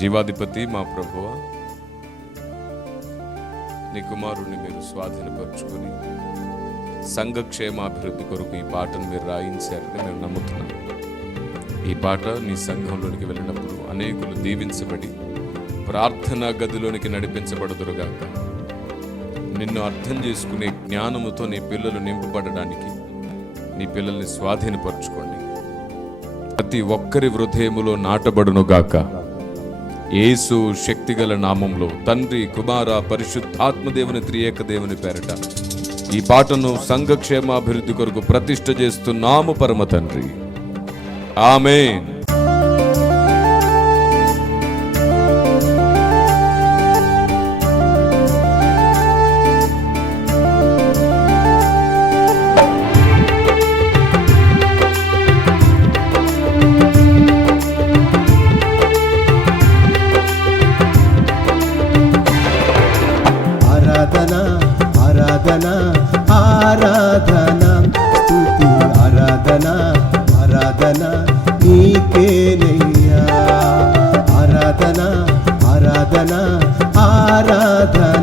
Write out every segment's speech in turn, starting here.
జీవాధిపతి మా ప్రభువ నీ కుమారుణ్ణి మీరు స్వాధీనపరుచుకొని సంఘక్షేమాభివృద్ధి కొరకు ఈ పాటను మీరు రాయించారని మేము నమ్ముతున్నాం. ఈ పాట నీ సంఘంలోనికి వెళ్ళినప్పుడు అనేకులు దీవించబడి ప్రార్థనా గదిలోనికి నడిపించబడదురుగాక. నిన్ను అర్థం చేసుకునే జ్ఞానముతో నీ పిల్లలు నింపబడడానికి నీ పిల్లల్ని స్వాధీనపరచుకోండి. ప్రతి ఒక్కరి హృదయములో నాటబడునుగాక. యేసు శక్తిగల నామంలో తండ్రి కుమార పరిశుద్ధాత్మదేవుని త్రియేక దేవుని పేరట ఈ పాటను సంఘక్షేమాభివృద్ధి కొరకు ప్రతిష్ట చేస్తున్నాము పరమ తండ్రి. ఆమెన్. ఆరాధన ఆరాధన.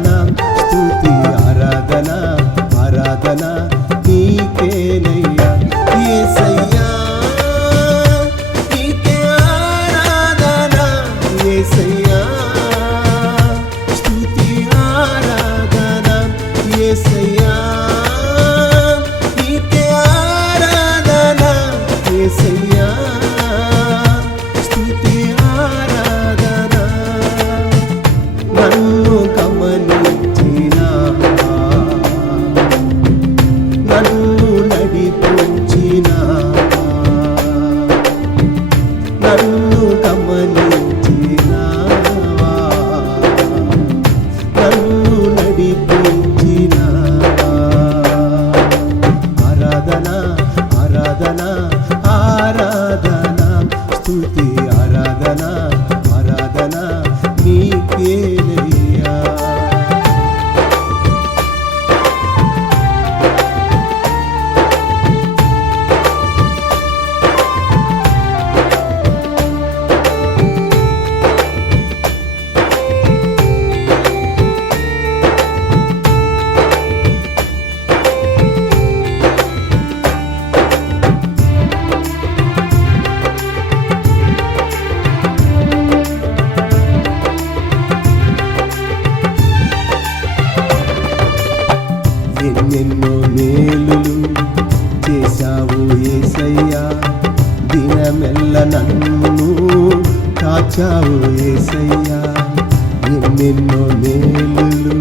కాచావు ఏసయ్యా. ఎన్నెన్నో మేలులు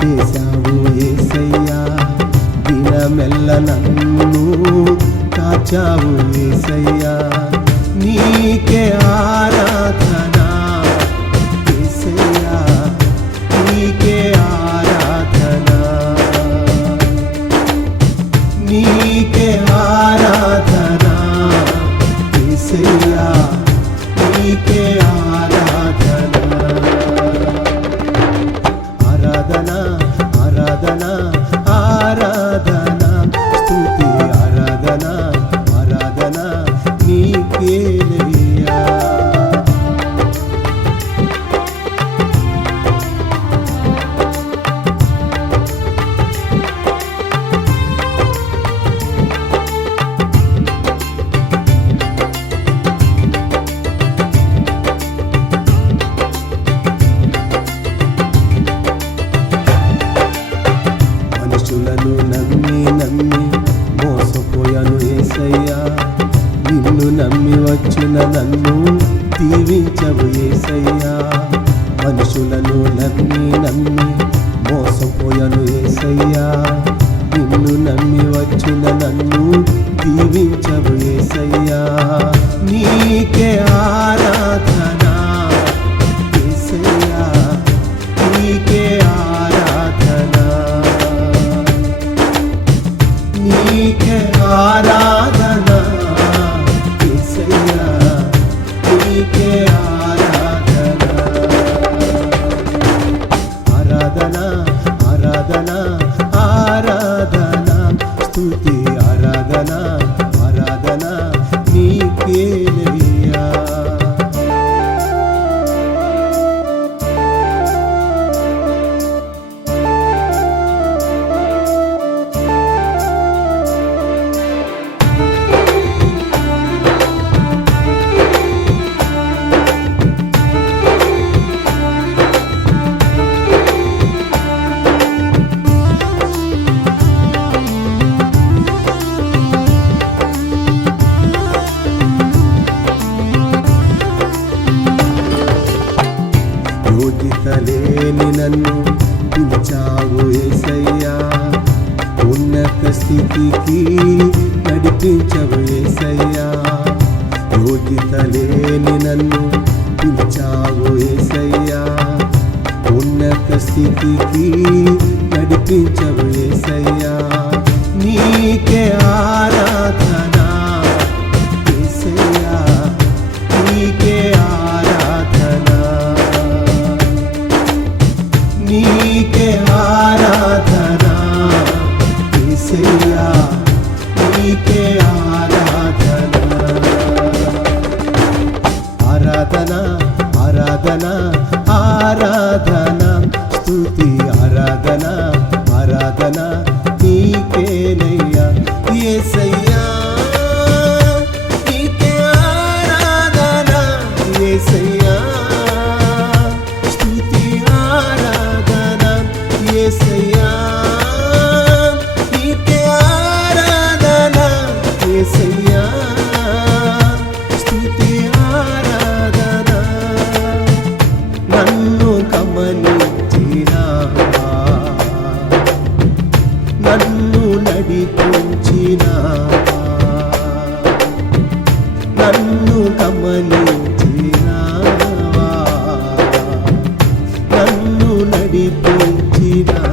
చేశావు ఏసయ్యా. దినమెల్ల నన్ను కాచావు ఏసయ్యా. నీకే ఆరాధన నమ్మి నన్ను దీవించవు ఏసయ్యా. మనుషులను నమ్మి నమ్మి మోసపోయను ఏసయ్యా. నిన్ను నమ్మి వచ్చిన నన్ను దీవించవు ఏసయ్యా. నన్ను పిలిచావు ఏసయ్యా. ఉన్నత స్థితికి నడిపించవు ఏసయ్యా. యోగ్యత లేని నన్ను పిలిచావు ఏసయ్యా. ఉన్నత స్థితికి నడిపించవు ఏసయ్యా. నీకే ఆర ఆరాధన ఆరాధన నీకేనయ్యా. యేసయ్యా నీకే ఆరాధన యేసయ్యా స్తుతి ఆరాధన యేసయ్యా నీకే ఆరాధన యేసయ్యా స్తుతి ఆరాధన నన్ను కమని তোমারি পথিরা